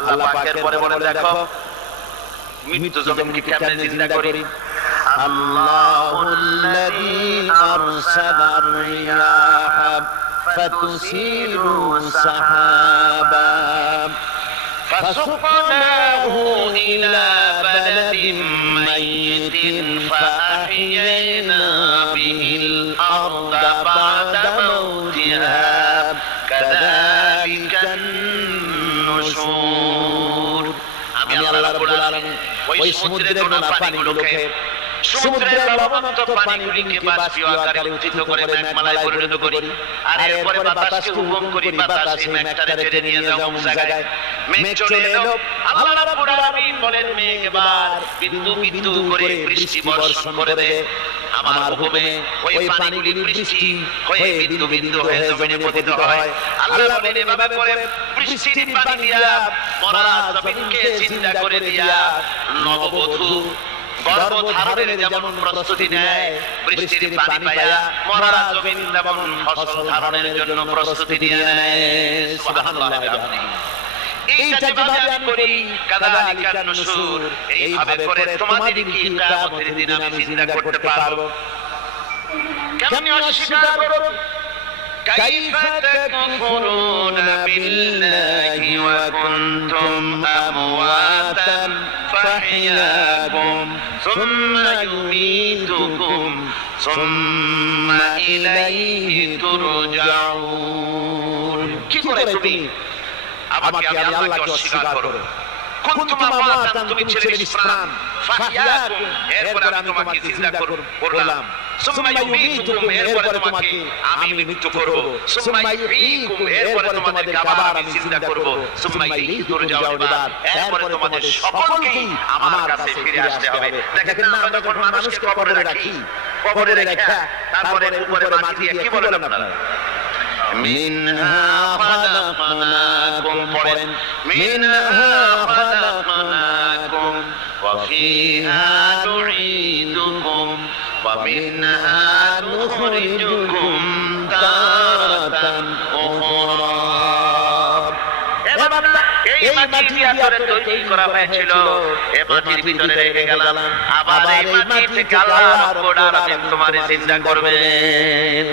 আল্লাহ পাকের পরে বলে দেখো মৃত্যু জমিনকে কেমনে জিন্দা করি। আল্লাহুল্লাযী আরসালার রিয়াহা ফাতুসিরু সাহাবা ফাসুকনাহু ইলা বালাদিন মাইয়িতিন ফাআহইয়ানা বিহিল আরদা বা'দা মাউতিহা কাযালিকান নুশুর। আমি আল্লাহ রাব্বুল আলামিন ওই সমুদ্রের নোনা পানিগুলোকে, সমুদ্রের লবণাক্ত পানিগুলোকে বাষ্পীয় আকারে উত্থিত করে মেঘমালায় পরিণত করি, আর এরপরে বাতাসকে হুকুম করি বাতাস এই মেঘটাকে টেনে নিয়ে যাও অমুক জায়গায়। মেঘ চলে এলো, আল্লাহ রাব্বুল আলামিন বলেন মেঘ এবার বিন্দু বিন্দু করে বৃষ্টি বর্ষণ করে দে। আমার হুকুমে ওই পানিগুলি বৃষ্টি হয়ে বিন্দু বিন্দু হয়ে জমিনে পতিত হয়। আল্লাহ বলেন এভাবে করে বৃষ্টির পানি দিয়া মরা জমিনকে জিন্দা করে দিয়া নববধূ গর্ভধারণের যেমন প্রস্তুতি নেয়, বৃষ্টির পানি পায়া মরা জমিন তেমন ফসল ধারণের জন্য প্রস্তুতি নিয়ে নেয়। সুবহানাল্লাহ। এইটা যেভাবে আমি করি কাযালিকান নুশুর, এইভাবে করে তোমাদের কি কিয়ামতের দিন আমি জিন্দা করতে পারবো। কেমন অস্বীকার করো? কাইফা তাকফুরুনা বিল্লাহি ওয়া কুনতুম আমওয়াতান ফাহিয়াকুম সুম্মা ইউমীতুকুম সুম্মা ইলাইহি তুরজাউন। কি করে তুমি আমাকে আমি আল্লাহকে অস্বীকার করো? কুনতুম আমওয়াতান, তুমি ছিলে নিষ্প্রাণ, ফাহিয়াকুম, এরপরে আমি তোমাকে জিন্দা করলাম, সুম্মা ইউমীতুকুম, এরপরে তোমাকে আমি মৃত্যু করব, সুম্মা ইউহয়ীকুম, এরপরে তোমাদের আবার আমি জিন্দা করব, সুম্মা ইলাইহি তুরজাউন, এরপরে তোমাদের সকলকেই আমার কাছে ফিরে আসতে হবে। দেখেন না, আমরা যখন মানুষকে কবরে রাখি, কবরে রাখা তারপরে উপরে মাটি দিয়ে কি বলেন আপনারা? মিনহা খালাকনাকুম, পড়েন মিনহা খালাকনাকুম ওয়া ফিহা নুঈদুকুম ওয়া মিনহা নুখরিজুকুম তারাতান উখরা। এই মাটি দিয়ে তৈরি করা হয়েছিল, এই মাটির ভিতরে রেখে গেলাম, আবার এই মাটি থেকে আল্লাহ রাব্বুল আলামিন তোমারে জিন্দা করবেন।